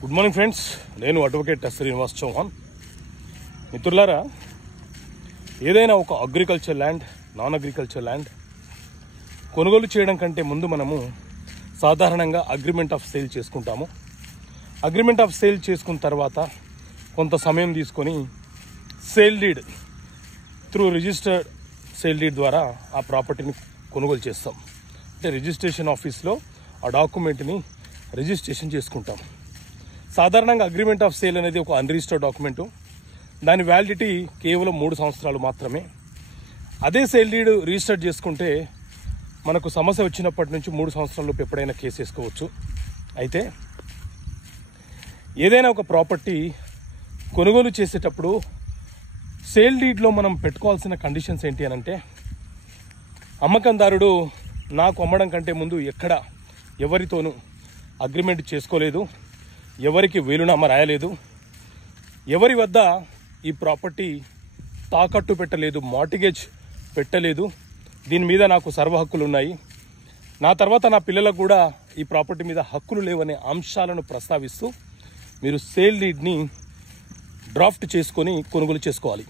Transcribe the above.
Good morning friends, నేను advocate Srinivas Chauhan. మిత్రులారా, ఏదైనా ఒక agriculture land, non agriculture land కొనుగోలు చేయడం కంటే ముందు మనము సాధారణంగా అగ్రిమెంట్ ఆఫ్ సేల్ చేసుకుంటాము. అగ్రిమెంట్ ఆఫ్ సేల్ చేసుకున్న తర్వాత కొంత సమయం తీసుకొని sale deed through registered sale deed ద్వారా ఆ ప్రాపర్టీని కొనుగోలు చేస్తాం. అంటే రిజిస్ట్రేషన్ ఆఫీస్లో ఆ డాక్యుమెంట్ని రిజిస్ట్రేషన్ చేసుకుంటాం. సాధారణంగా అగ్రిమెంట్ ఆఫ్ సేల్ అనేది ఒక అన్రిజిస్టర్డ్ డాక్యుమెంటు. దాని వ్యాలిడిటీ కేవలం 3 సంవత్సరాలు మాత్రమే. అదే సేల్ డీడ్ రిజిస్టర్ చేసుకుంటే మనకు సమస్య వచ్చినప్పటి నుంచి 3 సంవత్సరాలలోపు ఎప్పుడైనా కేసు వేసుకోవచ్చు. అయితే ఏదైనా ఒక ప్రాపర్టీ కొనుగోలు చేసేటప్పుడు సేల్ డీడ్లో మనం పెట్టుకోవాల్సిన కండిషన్స్ ఏంటి అని అంటే, అమ్మకందారుడు నాకు అమ్మడం కంటే ముందు ఎవరితోనూ అగ్రిమెంట్ చేసుకోలేదు, ఎవరికి వీలునామా రాయలేదు, ఎవరి వద్ద ఈ ప్రాపర్టీ తాకట్టు పెట్టలేదు, మార్టిగేజ్ పెట్టలేదు, దీని మీద నాకు సర్వ హక్కులు ఉన్నాయి, నా తర్వాత నా పిల్లలకు కూడా ఈ ప్రాపర్టీ మీద హక్కులు లేవనే అంశాలను ప్రస్తావిస్తూ మీరు సేల్ డీడ్ని డ్రాఫ్ట్ చేసుకొని కొనుగోలు చేసుకోవాలి.